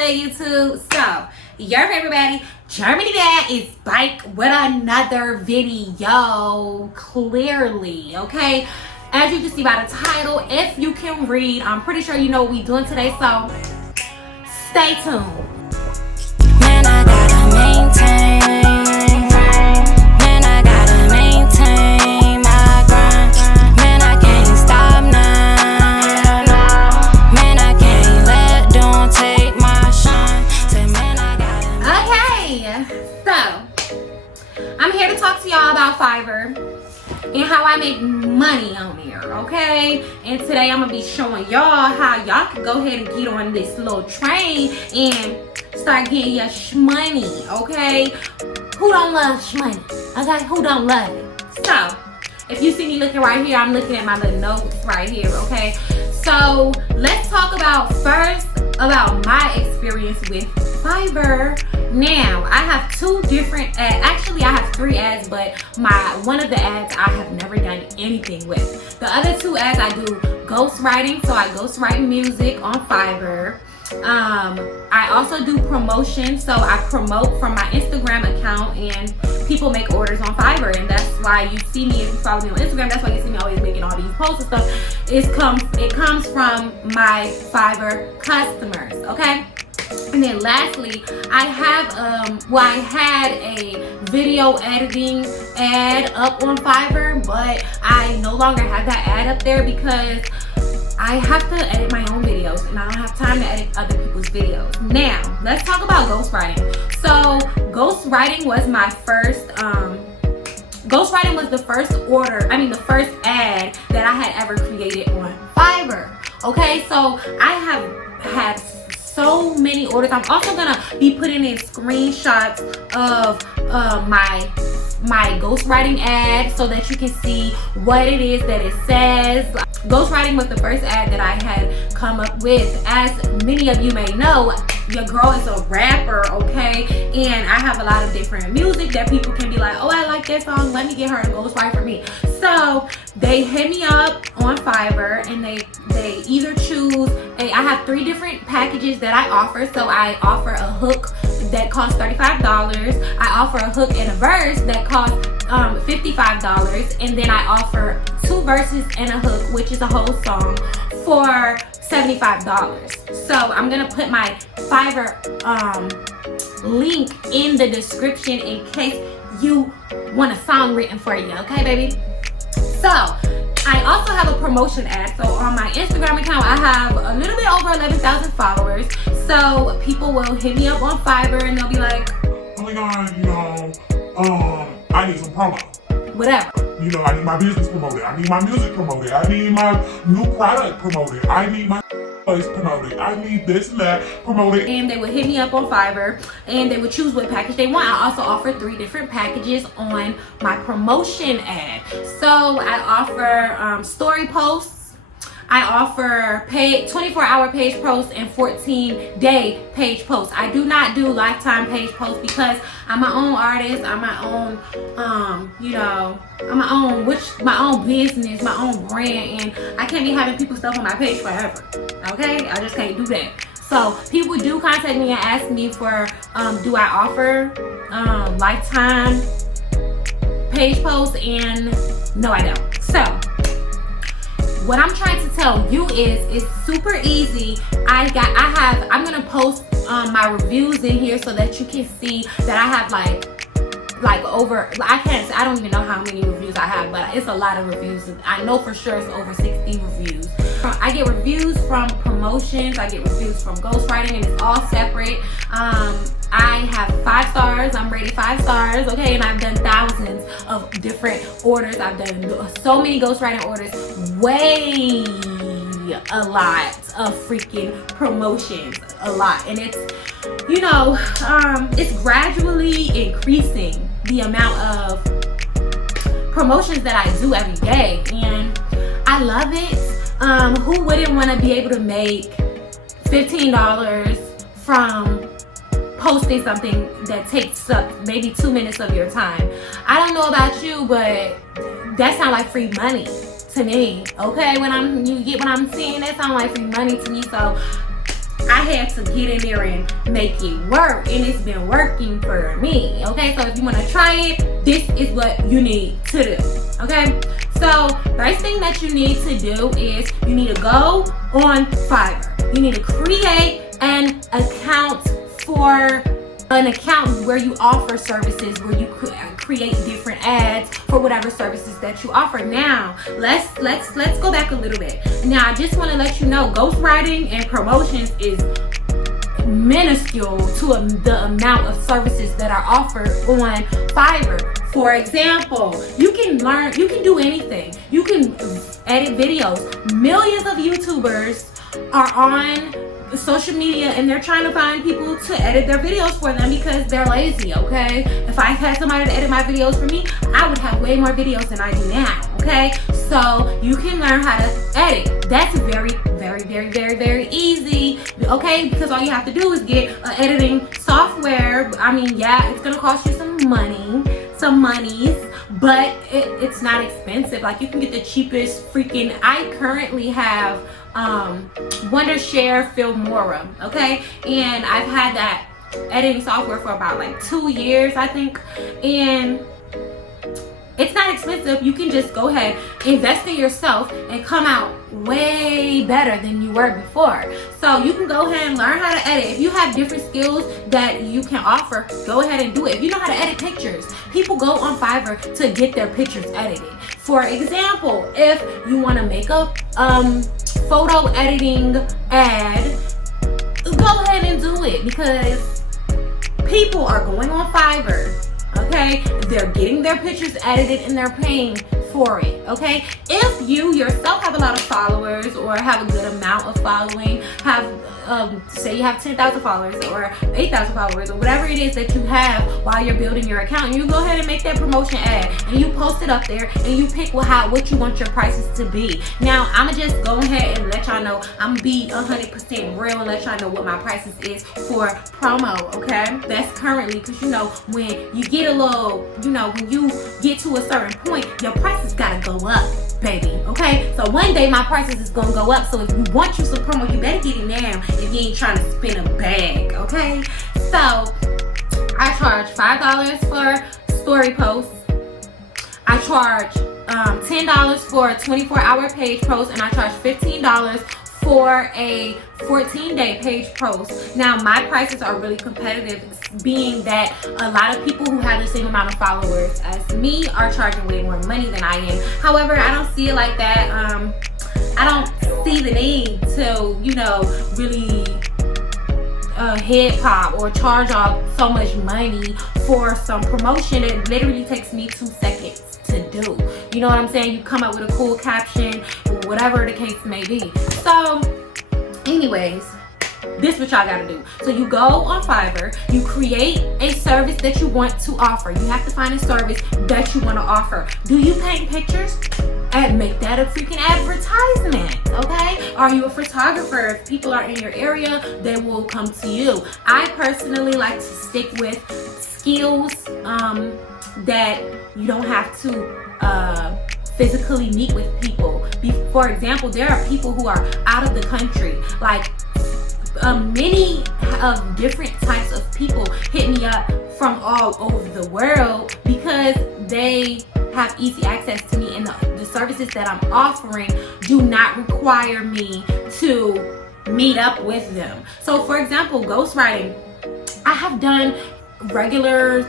YouTube. So, your favorite baddie, Germany Dad, is back with another video. Clearly, okay? As you can see by the title, if you can read, I'm pretty sure you know what we're doing today. So, stay tuned. Man, I gotta maintain. Man, I gotta maintain my grind. Man, I can't stop now. Man, I can't let them take my shine. Say, man, I gotta. Okay, so I'm here to talk to y'all about Fiverr and how I make money on there, okay? And today I'm gonna be showing y'all how y'all can go ahead and get on this little train and start getting your shmoney, okay? Who don't love shmoney? Okay, who don't love it? So, if you see me looking right here, I'm looking at my little notes right here, okay? So, let's talk about first about my experience with Fiverr. Now, I have two different ads. Actually, I have three ads, but one of the ads I have never done anything with. The other two ads I do ghostwriting, so I ghostwrite music on Fiverr. I also do promotion, so I promote from my Instagram account and people make orders on Fiverr, and that's why you see me, if you follow me on Instagram, that's why you see me always making all these posts and stuff. It comes from my Fiverr customers, okay? And then lastly, I had a video editing ad up on Fiverr, but I no longer have that ad up there because I have to edit my own videos and I don't have time to edit other people's videos. Now, let's talk about ghostwriting. So, ghostwriting was my first, ghostwriting was the first ad that I had ever created on Fiverr. Okay, so I have had so many orders. I'm also gonna be putting in screenshots of my ghostwriting ad so that you can see what it is that it says. Ghostwriting was the first ad that I had come up with. As many of you may know, your girl is a rapper, okay? And I have a lot of different music that people can be like, oh, I like that song, let me get her to ghostwrite for me. So they hit me up on Fiverr and they either choose, I have three different packages that I offer. So I offer a hook that costs $35. I offer a hook and a verse that costs $55, and then I offer 2 verses and a hook, which is a whole song, for $75. So I'm gonna put my Fiverr link in the description in case you want a song written for you, okay, baby? So I also have a promotion ad. So on my Instagram account, I have a little bit over 11,000 followers. So people will hit me up on Fiverr and they'll be like, oh my god, I need some promo. Whatever. I need my business promoted. I need my music promoted. I need my new product promoted. I need my place promoted. I need this and that promoted. And they would hit me up on Fiverr and they would choose what package they want. I also offer 3 different packages on my promotion ad. So I offer story posts. I offer 24-hour page posts and 14-day page posts. I do not do lifetime page posts because I'm my own artist. I'm my own, I'm my own business, my own brand, and I can't be having people stuff on my page forever. Okay, I just can't do that. So people do contact me and ask me for, do I offer lifetime page posts, and no, I don't. So what I'm trying to tell you is it's super easy. I'm gonna post my reviews in here so that you can see that I have I don't even know how many reviews I have, but it's a lot of reviews. I know for sure it's over 60 reviews. I get reviews from promotions, I get reviews from ghostwriting, and it's all separate. I have 5 stars, I'm rated 5 stars, okay, and I've done thousands of different orders. I've done so many ghostwriting orders, way a lot of freaking promotions, a lot, and it's, it's gradually increasing the amount of promotions that I do every day, and I love it. Who wouldn't want to be able to make $15 from posting something that takes up maybe 2 minutes of your time? I don't know about you, but that sounds like free money to me, okay? You get what I'm saying? That sounds like free money to me. So I had to get in there and make it work, and it's been working for me. Okay, so if you want to try it, this is what you need to do. Okay, so first thing that you need to do is you need to go on Fiverr. You need to create an account where you offer services, where you create different ads for whatever services that you offer. Now let's go back a little bit. Now I just want to let you know, ghostwriting and promotions is minuscule to the amount of services that are offered on Fiverr. For example, you can do anything. You can edit videos. Millions of YouTubers are on social media and they're trying to find people to edit their videos for them because they're lazy. Okay, if I had somebody to edit my videos for me, I would have way more videos than I do now. Okay, so you can learn how to edit. That's very easy. Okay, because all you have to do is get an editing software. I mean, yeah, it's gonna cost you some monies, but it's not expensive. Like, you can get the cheapest freaking, I currently have Wondershare Filmora, okay, and I've had that editing software for about like 2 years, I think, and it's not expensive. You can just go ahead, invest in yourself, and come out way better than you were before. So you can go ahead and learn how to edit. If you have different skills that you can offer, go ahead and do it. If you know how to edit pictures, people go on Fiverr to get their pictures edited. For example, if you want to make a photo editing ad, go ahead and do it, because people are going on Fiverr. Okay, they're getting their pictures edited and they're paying for it. Okay, if you yourself have a lot of followers or have a good amount of following, say you have 10,000 followers or 8,000 followers or whatever it is that you have while you're building your account, and you go ahead and make that promotion ad and you post it up there and you pick what you want your prices to be. Now I'ma just go ahead and let y'all know, I'm be 100% real and let y'all know what my prices is for promo. Okay, that's currently, because you know, when you get a little, you know, when you get to a certain point, your prices gotta go up, baby. Okay, so one day my prices is gonna go up. So if you want you some promo, you better get it now if you ain't trying to spin a bag. Okay, so I charge $5 for story posts. I charge $10 for a 24-hour page post, and I charge $15 for a 14-day page post. Now my prices are really competitive, being that a lot of people who have the same amount of followers as me are charging way more money than I am. However, I don't see it like that. I don't see the need to, you know, really head pop or charge off so much money for some promotion. It literally takes me 2 seconds to do. You know what I'm saying? You come up with a cool caption, whatever the case may be. So anyways, this is what y'all gotta do. So you go on Fiverr, you create a service that you want to offer. You have to find a service that you want to offer. Do you paint pictures? And make that a freaking advertisement. Okay, are you a photographer? If people are in your area, they will come to you. I personally like to stick with skills that you don't have to physically meet with people. For example, there are people who are out of the country. Like many of different types of people hit me up from all over the world because they have easy access to me, and the services that I'm offering do not require me to meet up with them. So for example, ghostwriting, I have done regular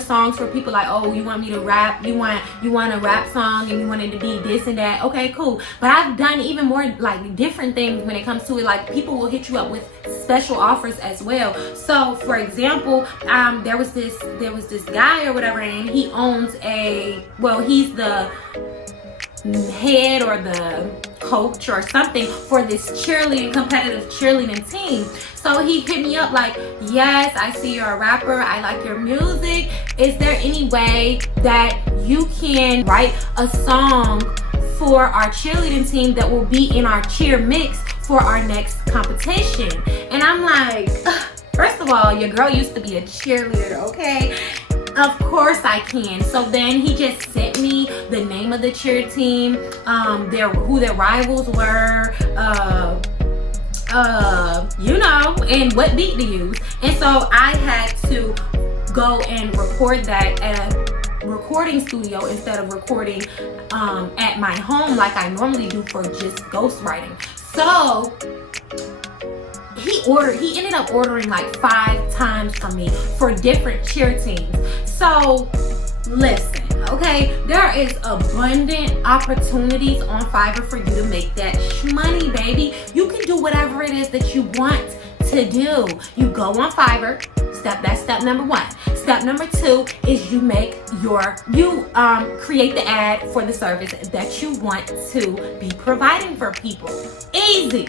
songs for people. Like, oh, you want me to rap, you want a rap song and you want it to be this and that. Okay, cool. But I've done even more like different things when it comes to it. Like, people will hit you up with special offers as well. So for example, there was this guy or whatever, and he owns he's the head or the coach or something for this competitive cheerleading team. So he hit me up like, yes, I see you're a rapper, I like your music. Is there any way that you can write a song for our cheerleading team that will be in our cheer mix for our next competition? And I'm like, first of all, your girl used to be a cheerleader, okay? Of course I can. So then he just sent me the name of the cheer team, who their rivals were, you know, and what beat to use. And so I had to go and record that at a recording studio instead of recording at my home like I normally do for just ghostwriting. So he ended up ordering like 5 times from me for different cheer teams. So listen, okay, there is abundant opportunities on Fiverr for you to make that money, baby. You can do whatever it is that you want to do. You go on Fiverr. That's step number 1. Step number 2 is you create the ad for the service that you want to be providing for people. Easy.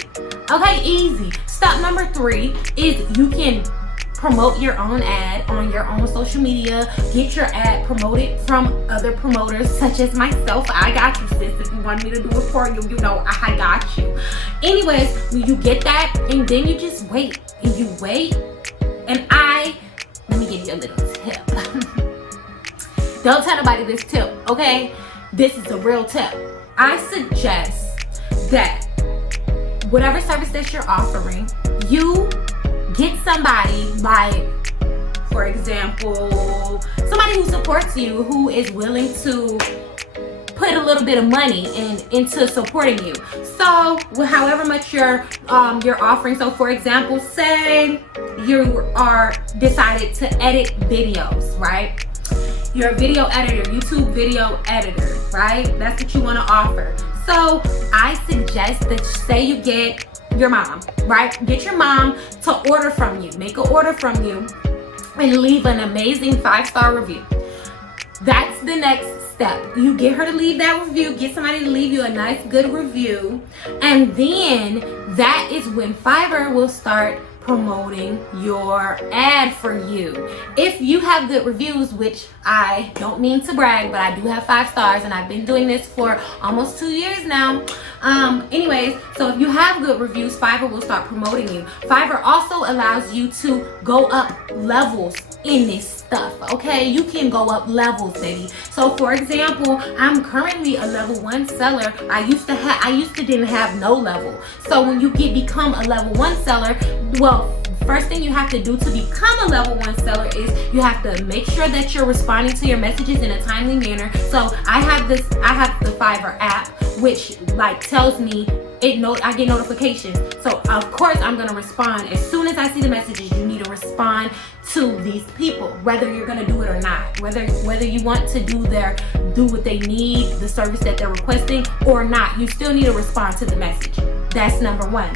Okay, easy. Step number 3 is you can promote your own ad on your own social media. Get your ad promoted from other promoters such as myself. I got you, sis. If you want me to do it for you, you know I got you. Anyways, when you get that, and then you just wait. And you wait. And let me give you a little tip. Don't tell nobody this tip, okay? This is a real tip. I suggest that whatever service that you're offering, you get somebody like, for example, somebody who supports you, who is willing to put a little bit of money into supporting you. So however much you're offering. So for example, say you are decided to edit videos, right? You're a video editor, YouTube video editor, right? That's what you want to offer. So I suggest that, say you get your mom, right? Get your mom to order from you, make an order from you, and leave an amazing 5-star review. That's the next step. You get her to leave that review, get somebody to leave you a nice good review, and then that is when Fiverr will start promoting your ad for you. If you have good reviews, which I don't mean to brag, but I do have 5 stars and I've been doing this for almost 2 years now. Anyways, so if you have good reviews, Fiverr will start promoting you. Fiverr also allows you to go up levels in this stuff, okay? You can go up levels, baby. So for example, I'm currently a level 1 seller. I used to didn't have no level. So when you become a level 1 seller, well, first thing you have to do to become a level 1 seller is you have to make sure that you're responding to your messages in a timely manner. So I have the Fiverr app, which like tells me I get notifications. So of course I'm gonna respond as soon as I see the messages. You need to respond to these people, whether you're gonna do it or not, whether you want to do what they need, the service that they're requesting or not. You still need to respond to the message. That's number 1.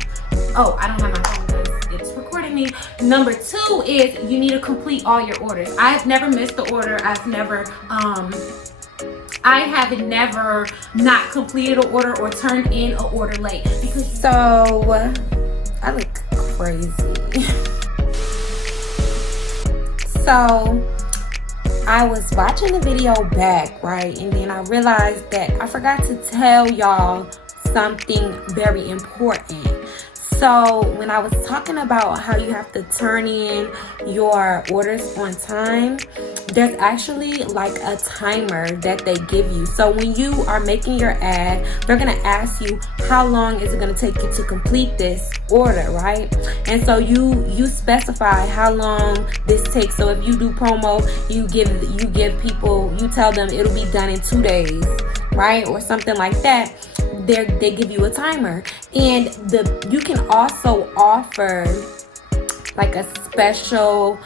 Oh, I don't have my phone because it's recording me. Number 2 is you need to complete all your orders. I've never missed the order. I have never not completed an order or turned in an order late. So I look crazy. So I was watching the video back, right? And then I realized that I forgot to tell y'all something very important. So when I was talking about how you have to turn in your orders on time, there's actually like a timer that they give you. So when you are making your ad, they're gonna ask you how long is it gonna take you to complete this order, right? And so you specify how long this takes. So if you do promo, you tell them it'll be done in 2 days, right? Or something like that. They give you a timer. And you can also offer like a special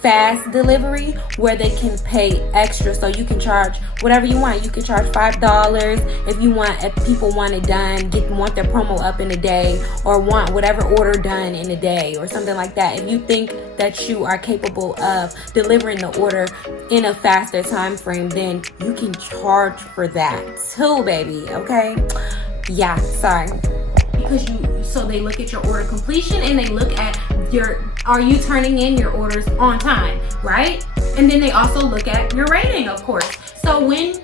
fast delivery where they can pay extra. So you can charge whatever you want. You can charge $5 if people want it done, want their promo up in a day, or want whatever order done in a day or something like that. If you think that you are capable of delivering the order in a faster time frame, then you can charge for that too, baby. Okay? Yeah, sorry. Because so they look at your order completion and they look at are you turning in your orders on time, right? And then they also look at your rating, of course. So when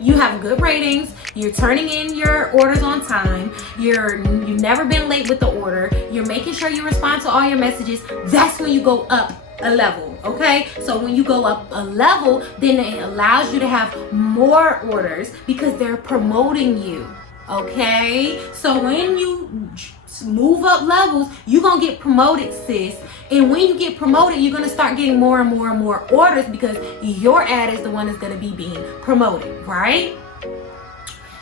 you have good ratings, you're turning in your orders on time, you've never been late with the order, you're making sure you respond to all your messages, that's when you go up a level, okay? So when you go up a level, then it allows you to have more orders because they're promoting you, okay? So when you move up levels, you're gonna get promoted, sis. And when you get promoted, you're gonna start getting more and more and more orders because your ad is the one that's gonna be being promoted, right?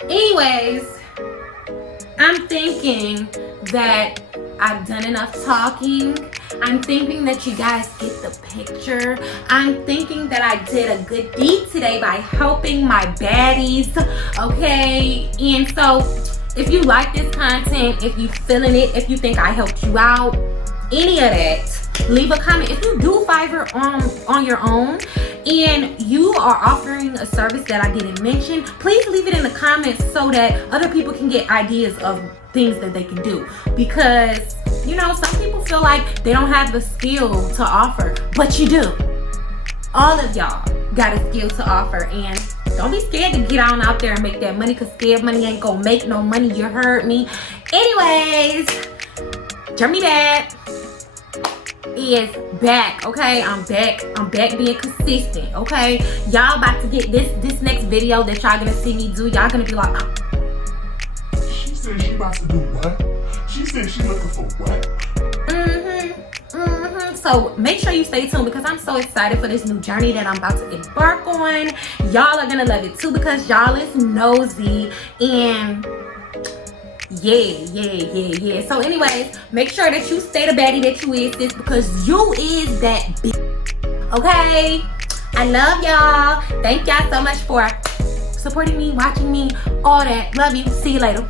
Anyways, I'm thinking that I've done enough talking. I'm thinking that you guys get the picture. I'm thinking that I did a good deed today by helping my baddies, okay? And so if you like this content, if you feeling it, if you think I helped you out, any of that, leave a comment. If you do Fiverr on your own and you are offering a service that I didn't mention, please leave it in the comments so that other people can get ideas of things that they can do. Because, you know, some people feel like they don't have the skill to offer, but you do. All of y'all got a skill to offer, and don't be scared to get on out there and make that money, because scared money ain't gonna make no money. You heard me. Anyways, Germany Bad is back, okay? I'm back being consistent, okay? Y'all about to get this next video that y'all gonna see me do. Y'all gonna be like, She said she about to do what? She said she looking for what? So make sure you stay tuned, because I'm so excited for this new journey that I'm about to embark on. Y'all are gonna love it too, because y'all is nosy, and yeah. So anyways, make sure that you stay the baddie that you is, sis, because you is that bitch. Okay? I love y'all. Thank y'all so much for supporting me, watching me, all that. Love you. See you later.